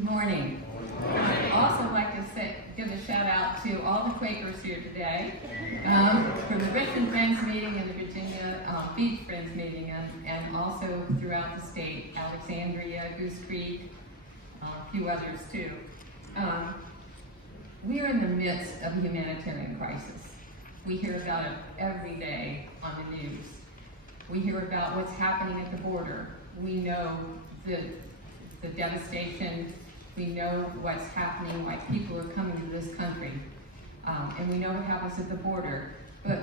Good morning. I'd also like to give a shout out to all the Quakers here today from the Richmond Friends meeting and the Virginia Beach Friends meeting, and also throughout the state, Alexandria, Goose Creek, a few others too. We are in the midst of a humanitarian crisis. We hear about it every day on the news. We hear about what's happening at the border. We know the devastation. We know what's happening, why people are coming to this country. And we know what happens at the border. But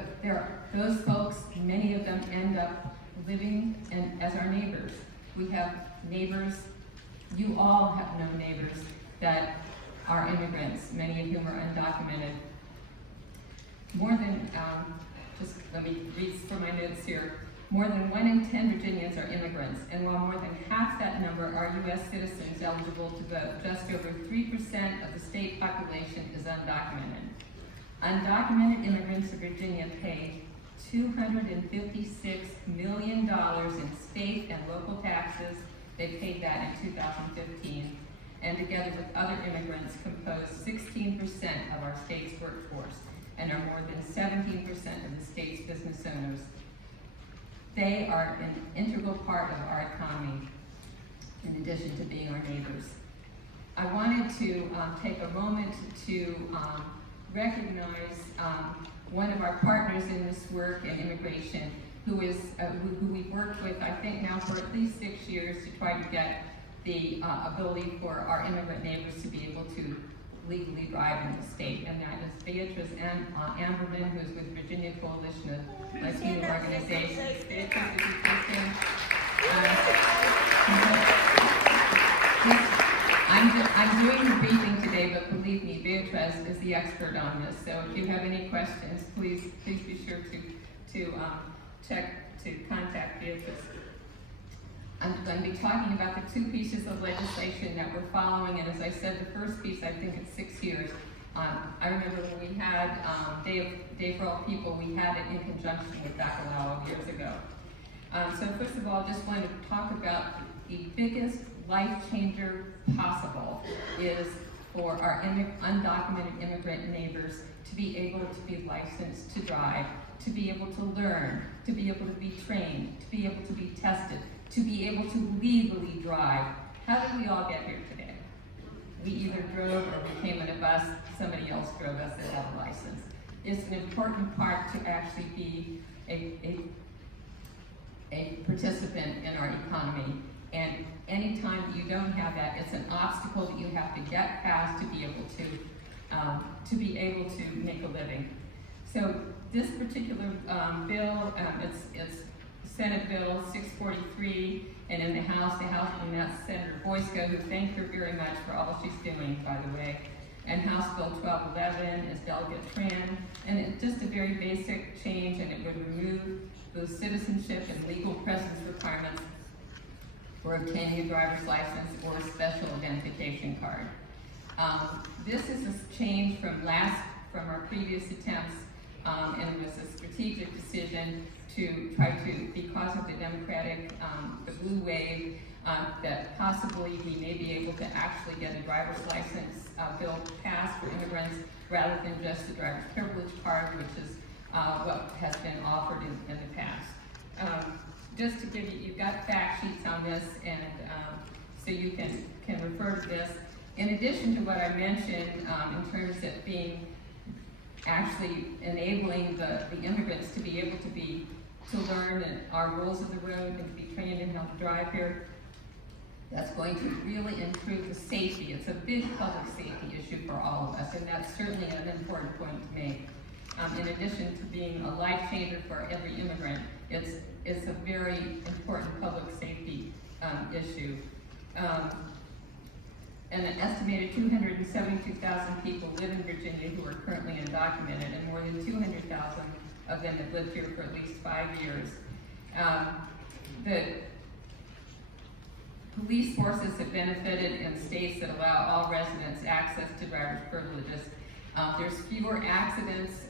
those folks, many of them end up living as our neighbors. We have neighbors, you all have known neighbors that are immigrants, many of whom are undocumented. More than, just let me read from my notes here. More than 1 in 10 Virginians are immigrants, and while more than half that number are U.S. citizens eligible to vote, just over 3% of the state population is undocumented. Undocumented immigrants in Virginia pay $256 million in state and local taxes. They paid that in 2015, and together with other immigrants compose 16% of our state's workforce and are more than 17% of the state's business owners. They are an integral part of our economy, in addition to being our neighbors. I wanted to take a moment to recognize one of our partners in this work in immigration, who we've worked with, I think now for at least 6 years, to try to get the ability for our immigrant neighbors to be able to legally drive in the state, and that is Beatrice Amberman, who is with Virginia Coalition of Latino Organizations. Beatrice, if you please stand. I'm doing the briefing today, but believe me, Beatrice is the expert on this. So if you have any questions, please be sure to contact Beatrice. I'm going to be talking about the 2 pieces of legislation that we're following, and as I said, the first piece, I think it's 6 years. I remember when we had Day for All People, we had it in conjunction with Bacalao years ago. So first of all, I just wanted to talk about the biggest life changer possible is for our undocumented immigrant neighbors to be able to be licensed to drive, to be able to learn, to be able to be trained, to be able to be tested, to be able to legally drive. How did we all get here today? We either drove or we came in a bus, somebody else drove us that had a license. It's an important part to actually be a participant in our economy. And anytime you don't have that, it's an obstacle that you have to get past to be able to make a living. So this particular bill, it's Senate Bill 643, and in the House, and that's Senator Boysko, who thank her very much for all she's doing, by the way. And House Bill 1211 is Delegate Tran, and it's just a very basic change, and it would remove those citizenship and legal presence requirements for obtaining a driver's license or a special identification card. This is a change from our previous attempts, and it was a strategic decision to try to, because of the Democratic, the blue wave, that possibly we may be able to actually get a driver's license bill passed for immigrants rather than just the driver's privilege card, which is what has been offered in the past. Just to give you, you've got fact sheets on this, and so you can refer to this. In addition to what I mentioned in terms of being actually enabling the immigrants to be able to learn our rules of the road and to be trained in how to drive here, that's going to really improve the safety. It's a big public safety issue for all of us, and that's certainly an important point to make. In addition to being a life changer for every immigrant, it's a very important public safety issue. And an estimated 272,000 people live in Virginia who are currently undocumented, and more than 200,000 of them have lived here for at least 5 years. The police forces have benefited in states that allow all residents access to driver's privileges. There's fewer accidents,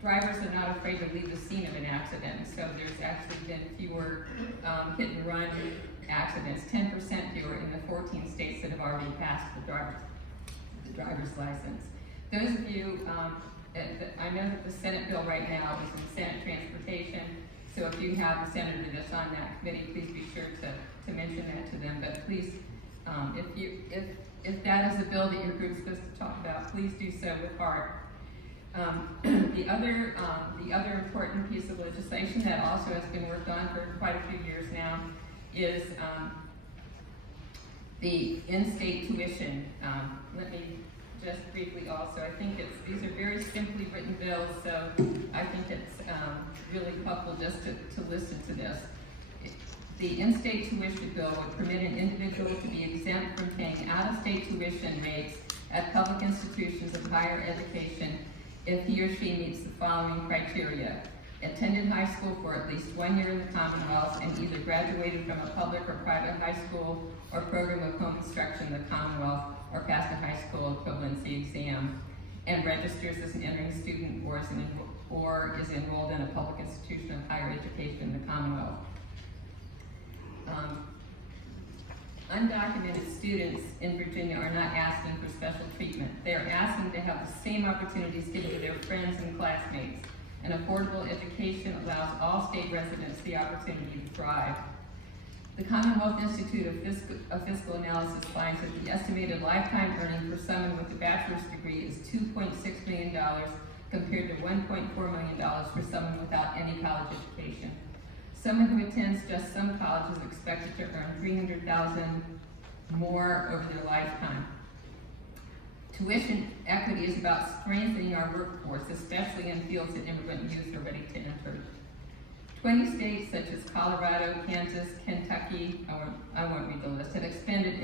drivers are not afraid to leave the scene of an accident, so there's actually been fewer hit and run accidents, 10% fewer in the 14 past the driver's license. Those of you, I know that the Senate bill right now is in Senate Transportation, so if you have a senator that's on that committee, please be sure to mention that to them. But please, if that is a bill that your group's supposed to talk about, please do so with heart. The other important piece of legislation that also has been worked on for quite a few years now is the in-state tuition. Let me just briefly also, I think these are very simply written bills, so I think it's really helpful just to listen to this. The in-state tuition bill would permit an individual to be exempt from paying out-of-state tuition rates at public institutions of higher education if he or she meets the following criteria: attended high school for at least 1 year in the Commonwealth and either graduated from a public or private high school or program of home instruction in the Commonwealth or passed a high school equivalency exam, and registers as an entering student or is enrolled in a public institution of higher education in the Commonwealth. Undocumented students in Virginia are not asking for special treatment. They are asking to have the same opportunities given to their friends and classmates. An affordable education allows all state residents the opportunity to thrive. The Commonwealth Institute of Fiscal Analysis finds that the estimated lifetime earning for someone with a bachelor's degree is $2.6 million compared to $1.4 million for someone without any college education. Someone who attends just some college is expected to earn $300,000 more over their lifetime. Tuition equity is about strengthening our workforce, especially in fields that immigrant youth are ready to enter. 20 states such as Colorado, Kansas, Kentucky, I won't read the list, have expanded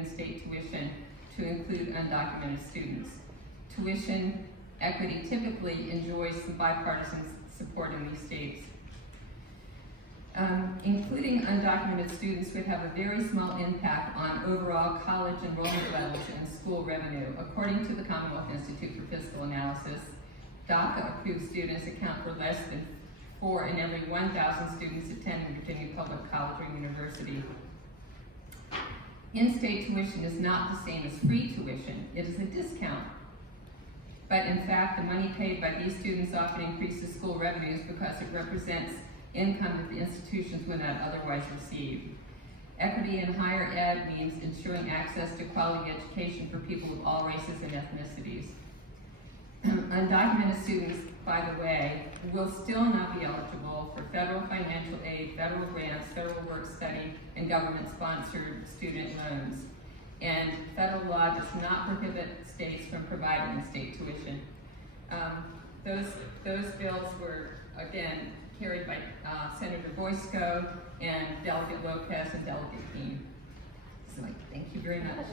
in-state tuition to include undocumented students. Tuition equity typically enjoys some bipartisan support in these states. Including undocumented students would have a very small impact on overall college enrollment levels and school revenue. According to the Commonwealth Institute for Fiscal Analysis, DACA-approved students account for less than 4 in every 1,000 students attending Virginia Public College or University. In-state tuition is not the same as free tuition. It is a discount. But in fact, the money paid by these students often increases school revenues because it represents income that the institutions would not otherwise receive. Equity in higher ed means ensuring access to quality education for people of all races and ethnicities. Undocumented students, by the way, will still not be eligible for federal financial aid, federal grants, federal work study, and government-sponsored student loans. And federal law does not prohibit states from providing in-state tuition. Those bills were, again, carried by Senator Boysko and Delegate Lopez and Delegate Keene. So thank you very much.